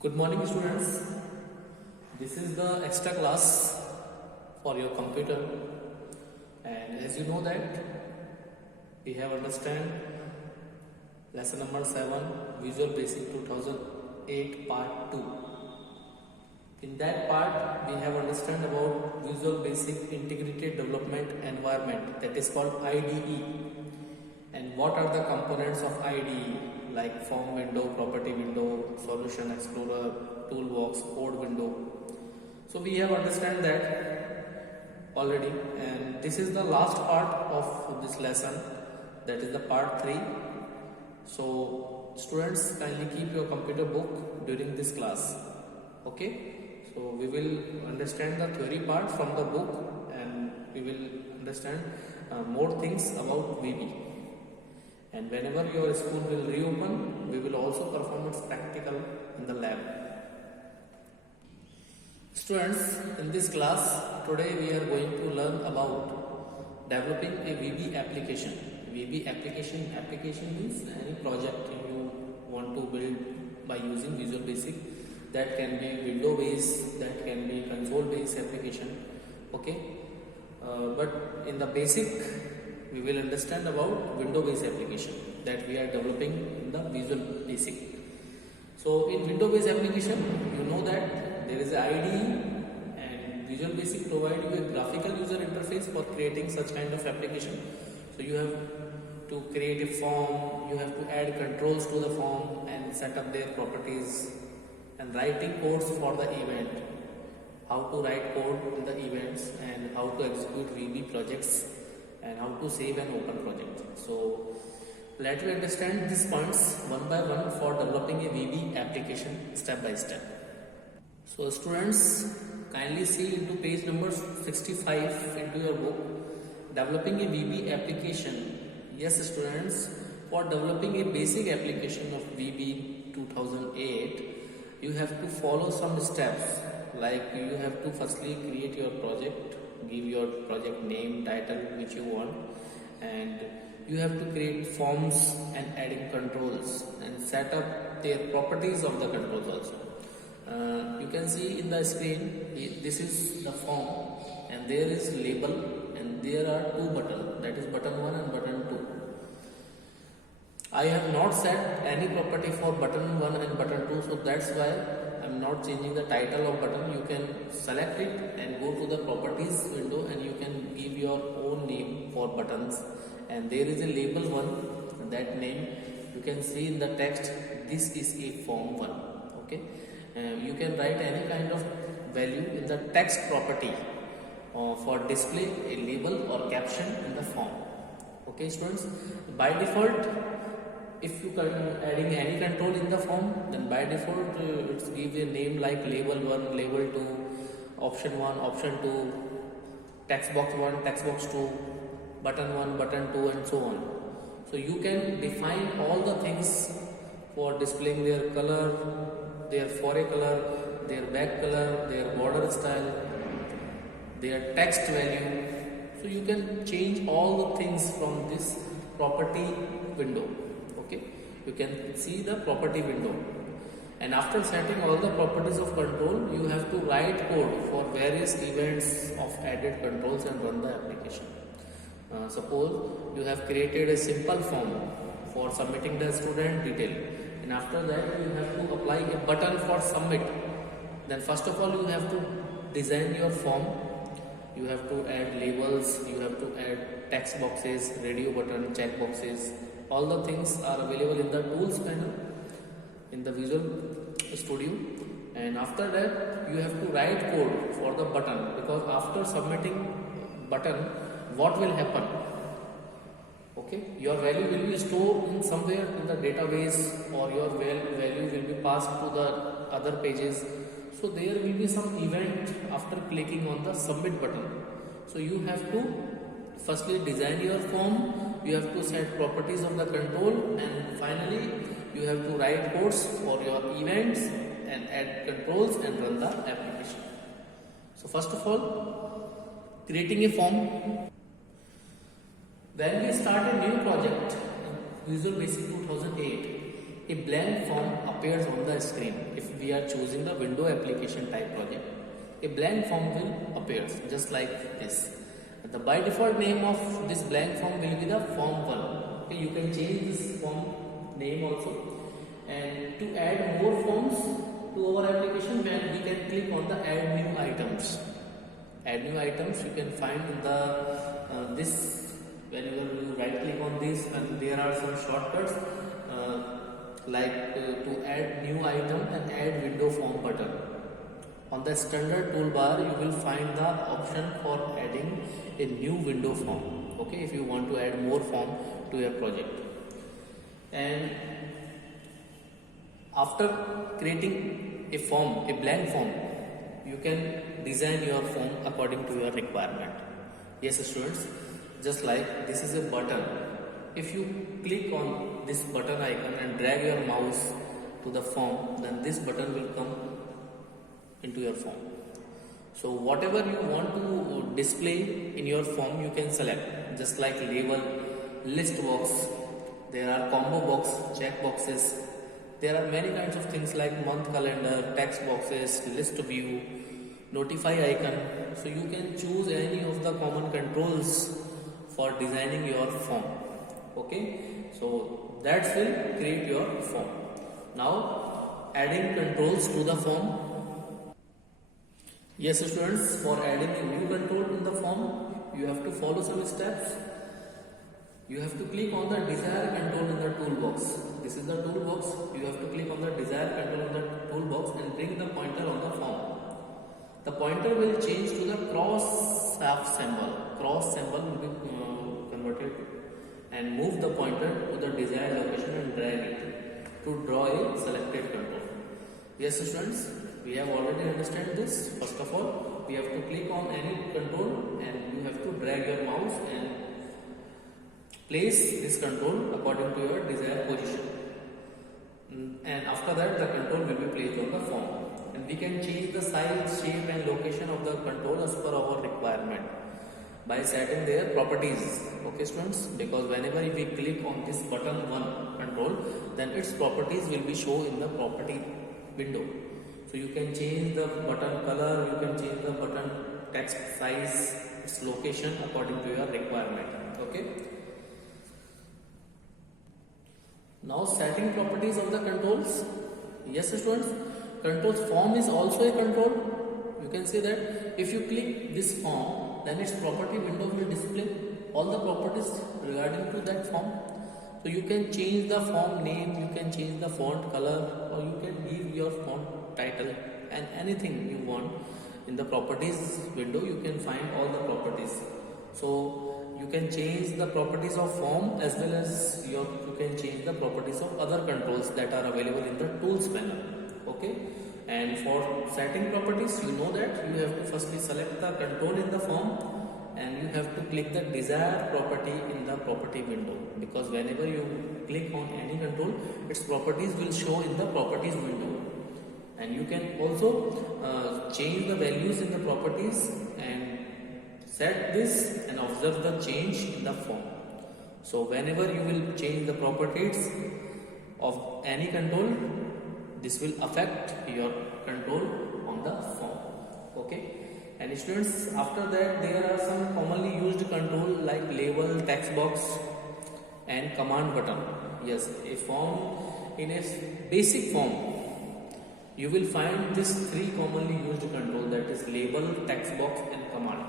Good morning, students. This is the extra class for your computer, and as you know that we have understand lesson number 7 Visual Basic 2008 part 2. In that part we have understand about Visual Basic Integrated Development Environment, that is called IDE, and what are the components of IDE like form window, property window, solution explorer, toolbox, code window. So we have understand that already, and this is the last part of this lesson, that is the part 3. So students, kindly keep your computer book during this class. Okay, so we will understand the theory part from the book, and we will understand more things about VB. And whenever your school will reopen, we will also perform its practical in the lab. Students, in this class today we are going to learn about developing a VB application. VB application means any project you want to build by using Visual Basic. That can be window based, that can be console based application. Okay, but in the basic we will understand about window based application that we are developing in the Visual Basic. So in window based application, you know that there is an IDE, and Visual Basic provide you a graphical user interface for creating such kind of application. So you have to create a form, you have to add controls to the form and set up their properties, and writing codes for the event, how to write code in the events, and how to execute VB projects, and how to save an open project. So let me understand these points one by one for developing a VB application step by step. So students, kindly see into page number 65 into your book, developing a VB application. Yes students, for developing a basic application of VB 2008, you have to follow some steps, like you have to firstly create your project, give your project name, title which you want, and you have to create forms and adding controls and set up their properties of the controls also. You can see in the screen, this is the form, and there is label, and there are two buttons, that is button 1 and button 2. I have not set any property for button 1 and button 2, so that's why I am not changing the title of button. You can select it and go to the properties window, and you can give your own name for buttons, and there is a label 1, that name you can see in the text, this is a form 1. Okay, you can write any kind of value in the text property for display a label or caption in the form. Okay students, by default, if you are adding any control in the form, then by default it's give a name like label 1, label 2, option 1, option 2, text box 1, text box 2, button 1, button 2, and so on. So you can define all the things for displaying their color, their foray color, their back color, their border style, their text value. So you can change all the things from this property window. Okay, you can see the property window, and after setting all the properties of control, you have to write code for various events of added controls and run the application. Suppose you have created a simple form for submitting the student detail, and after that you have to apply a button for submit. Then first of all you have to design your form, you have to add labels, you have to add text boxes, radio button, check boxes. All the things are available in the tools panel in the Visual Studio, and after that you have to write code for the button, because after submitting button, what will happen? Okay, your value will be stored in somewhere in the database, or your value will be passed to the other pages. So there will be some event after clicking on the submit button. So you have to firstly design your form, you have to set properties of the control, and finally you have to write codes for your events and add controls and run the application. So first of all, creating a form. When we start a new project in Visual Basic 2008, a blank form appears on the screen. If we are choosing the window application type project, a blank form will appear just like this. The by default name of this blank form will be the form 1. Okay, you can change this form name also. And to add more forms to our application, then we can click on the add new items. Add new items you can find in the this, whenever you right click on this, and there are some shortcuts to add new item and add window form button. On the standard toolbar you will find the option for adding a new window form. Okay, if you want to add more form to your project. And after creating a form, a blank form, you can design your form according to your requirement. Yes students, just like this is a button. If you click on this button icon and drag your mouse to the form, then this button will come into your form. So whatever you want to display in your form, you can select, just like label, list box, there are combo box, check boxes, there are many kinds of things like month calendar, text boxes, list view, notify icon. So you can choose any of the common controls for designing your form. Okay, so that will create your form. Now adding controls to the form. Yes students, for adding a new control in the form, you have to follow some steps. You have to click on the desired control in the toolbox. This is the toolbox. You have to click on the desired control in the toolbox and bring the pointer on the form. The pointer will change to the cross symbol. Cross symbol will be converted, and move the pointer to the desired location and drag it to draw a selected control. Yes students, we have already understand this. First of all, we have to click on any control and you have to drag your mouse and place this control according to your desired position. And after that, the control will be placed on the form. And we can change the size, shape and location of the control as per our requirement by setting their properties. Okay students, because whenever we click on this button 1 control, then its properties will be shown in the property window. So you can change the button color, you can change the button text size, its location according to your requirement. Okay. Now setting properties of the controls. Yes students, controls form is also a control. You can see that if you click this form, then its property window will display all the properties regarding to that form. So you can change the form name, you can change the font color, or you can give your font title and anything you want. In the properties window you can find all the properties. So you can change the properties of form as well as you can change the properties of other controls that are available in the tools panel. Okay, and for setting properties, you know that you have to firstly select the control in the form and you have to click the desired property in the property window, because whenever you click on any control, its properties will show in the properties window. And you can also change the values in the properties and set this and observe the change in the form. So whenever you will change the properties of any control, this will affect your control on the form. Okay. And students, after that there are some commonly used control like label, text box and command button. Yes, a form, in a basic form you will find these three commonly used control, that is label, text box and command.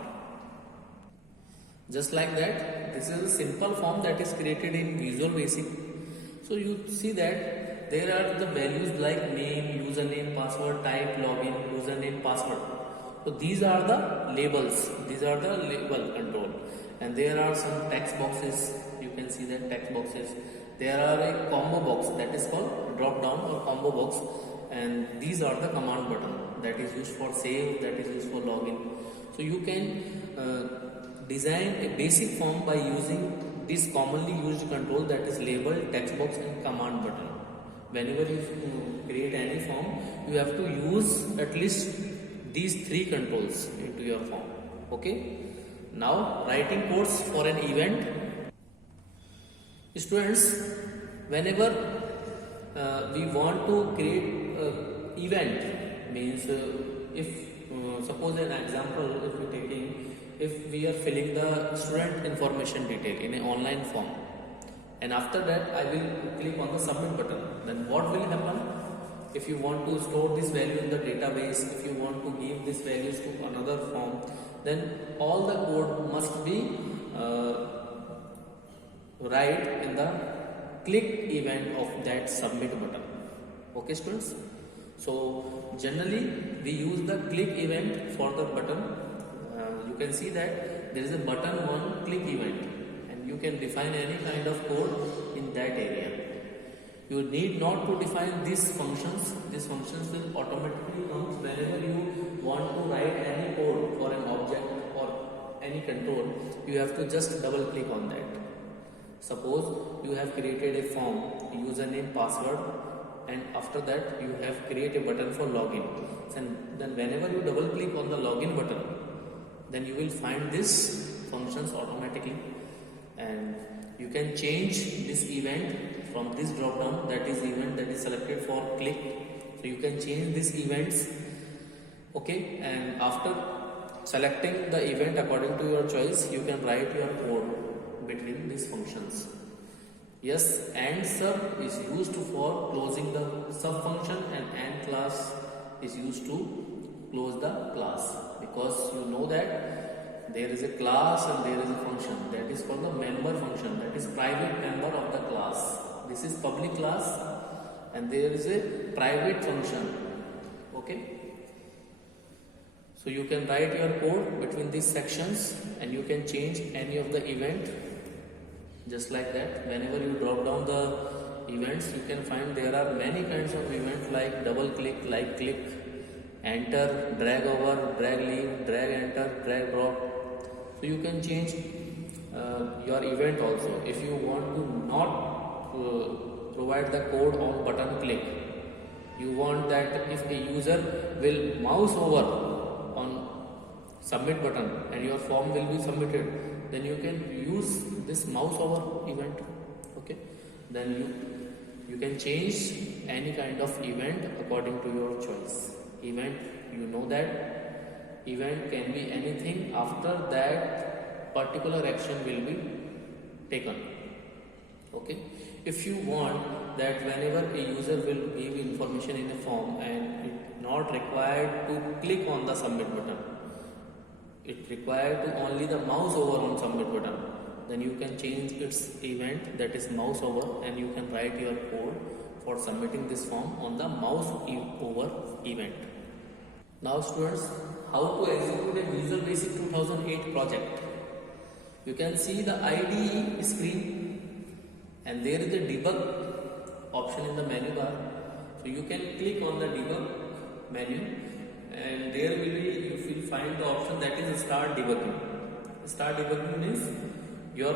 Just like that, this is a simple form that is created in Visual Basic. So you see that there are the values like name, username, password, type, login, username, password. So these are the labels, these are the label control. And there are some text boxes, you can see that text boxes. There are a combo box that is called drop down or combo box, and these are the command button that is used for save, that is used for login. So you can design a basic form by using this commonly used control, that is label, text box and command button. Whenever you create any form, you have to use at least these three controls into your form. Okay. Now writing codes for an event. Students, whenever we want to create event, means if suppose an example, if we taking, if we are filling the student information detail in an online form, and after that I will click on the submit button, then what will happen? If you want to store this value in the database, if you want to give these values to another form, then all the code must be right in the click event of that submit button. Okay students, so generally we use the click event for the button. You can see that there is a button on click event, and you can define any kind of code in that area. You need not to define these functions. These functions will automatically come whenever you want to write any code for an object or any control. You have to just double click on that. Suppose you have created a form, username, password, and after that you have created a button for login. And then whenever you double click on the login button, then you will find these functions automatically, and you can change this event from this drop down, that is event that is selected for click. So you can change these events. Okay, and after selecting the event according to your choice, you can write your code between these functions. Yes, and sub is used for closing the sub function, and class is used to close the class, because you know that there is a class and there is a function that is called the member function, that is private member of the class. This is public class and there is a private function. Okay, so you can write your code between these sections, and you can change any of the event just like that. Whenever you drop down the events, you can find there are many kinds of events like double click, like click, enter, drag over, drag leave, drag enter, drag drop. So you can change your event also. If you want to not provide the code on button click, you want that if a user will mouse over on submit button and your form will be submitted, then you can use this mouse over event. Okay, then you can change any kind of event according to your choice. Event, you know that event can be anything after that particular action will be taken. Okay, if you want that whenever a user will give information in a form and it not required to click on the submit button, it required to only the mouse over on submit button, then you can change its event, that is mouse over, and you can write your code for submitting this form on the mouse over event. Now students, how to execute a Visual Basic 2008 project. You can see the IDE screen, and there is a debug option in the menu bar. So you can click on the debug menu, and there will be, you will find the option that is start debugging. Start debugging means your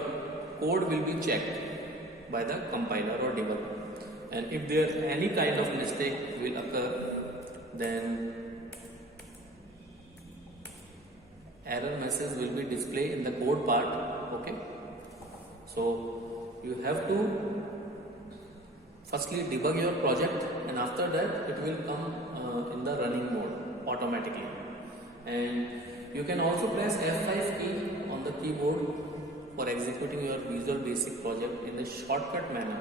code will be checked by the compiler or debugger, and if there any kind of mistake will occur, then error message will be displayed in the code part. Okay, so you have to firstly debug your project, and after that it will come in the running mode automatically. And you can also press F5 key on the keyboard for executing your Visual Basic project in a shortcut manner.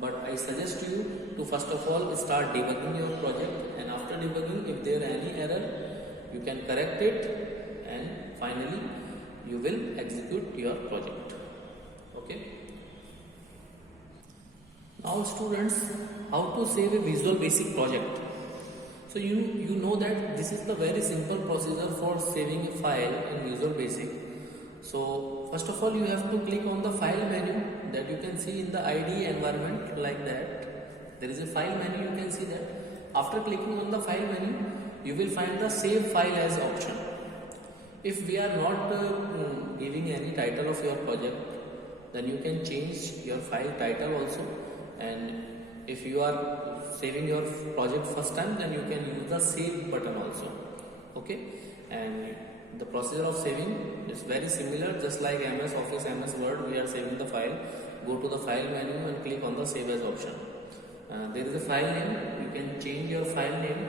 But I suggest you to first of all start debugging your project, and after debugging, if there any error, you can correct it, and finally you will execute your project. Okay. Now students, how to save a Visual Basic project. So you know that this is the very simple procedure for saving a file in Visual Basic. So first of all, you have to click on the file menu that you can see in the IDE environment, like that. There is a file menu, you can see that. After clicking on the file menu, you will find the save file as option. If we are not giving any title of your project, then you can change your file title also. And if you are saving your project first time, then you can use the save button also. Okay, and the procedure of saving is very similar, just like MS Office, MS Word. We are saving the file. Go to the file menu and click on the save as option. there is a file name. You can change your file name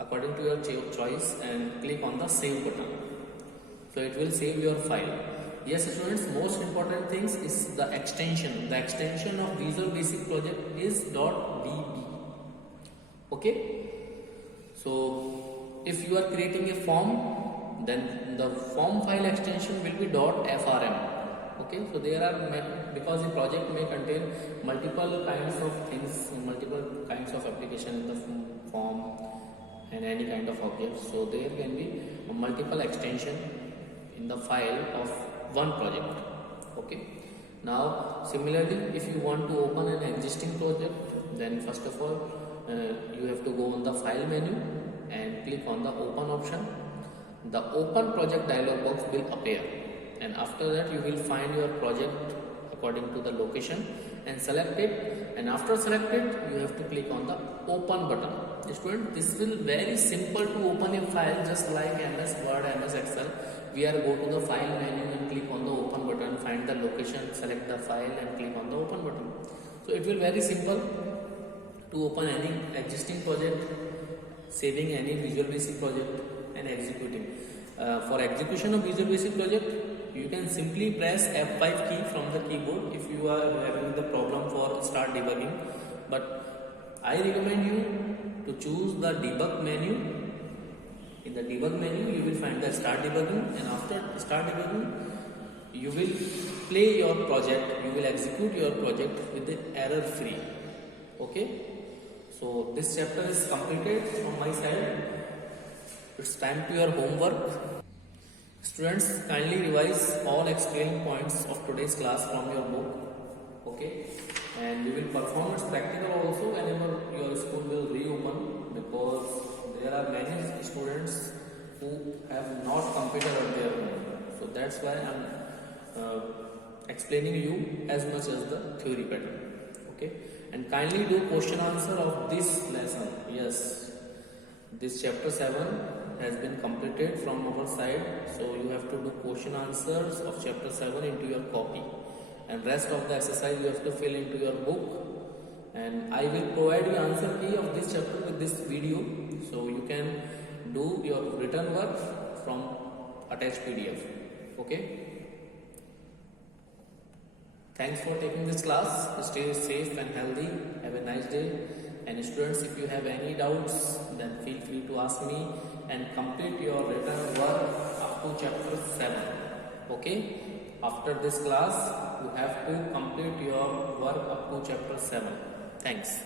according to your choice and click on the save button. So it will save your file. Yes students, most important things is the extension. The extension of Visual Basic project is .vb. Okay. So if you are creating a form, then the form file extension will be .frm. Okay, so there are, because the project may contain multiple kinds of things, multiple kinds of application in the form and any kind of object, so there can be multiple extension in the file of one project. Okay, now similarly, if you want to open an existing project, then first of all you have to go on the file menu and click on the open option. The open project dialog box will appear, and after that you will find your project according to the location and select it, and after select it you have to click on the open button. Student, this will very simple to open a file, just like MS Word, MS Excel. We are go to the file menu and click on the open button, find the location, select the file and click on the open button. So it will very simple to open any existing project, saving any Visual Basic project and executing. For execution of Visual Basic project, you can simply press F5 key from the keyboard if you are having the problem for start debugging, but I recommend you to choose the debug menu. In the debug menu you will find the start debugging, and after start debugging you will play your project, you will execute your project with the error free. Okay, so this chapter is completed from my side. It's time to your homework. Students, kindly revise all explained points of today's class from your book. Okay, and you will perform its practical also whenever your school will reopen, because there are many students who have not completed their homework. So that's why I'm explaining you as much as the theory pattern. Okay, and kindly do question answer of this lesson. Yes, this chapter 7 has been completed from our side, so you have to do question answers of chapter 7 into your copy, and rest of the exercise you have to fill into your book, and I will provide you answer key of this chapter with this video, so you can do your written work from attached PDF. Okay, thanks for taking this class. Stay safe and healthy. Have a nice day. And students, if you have any doubts, then feel free to ask me, and complete your written work up to chapter 7. Okay, after this class you have to complete your work up to chapter 7. Thanks.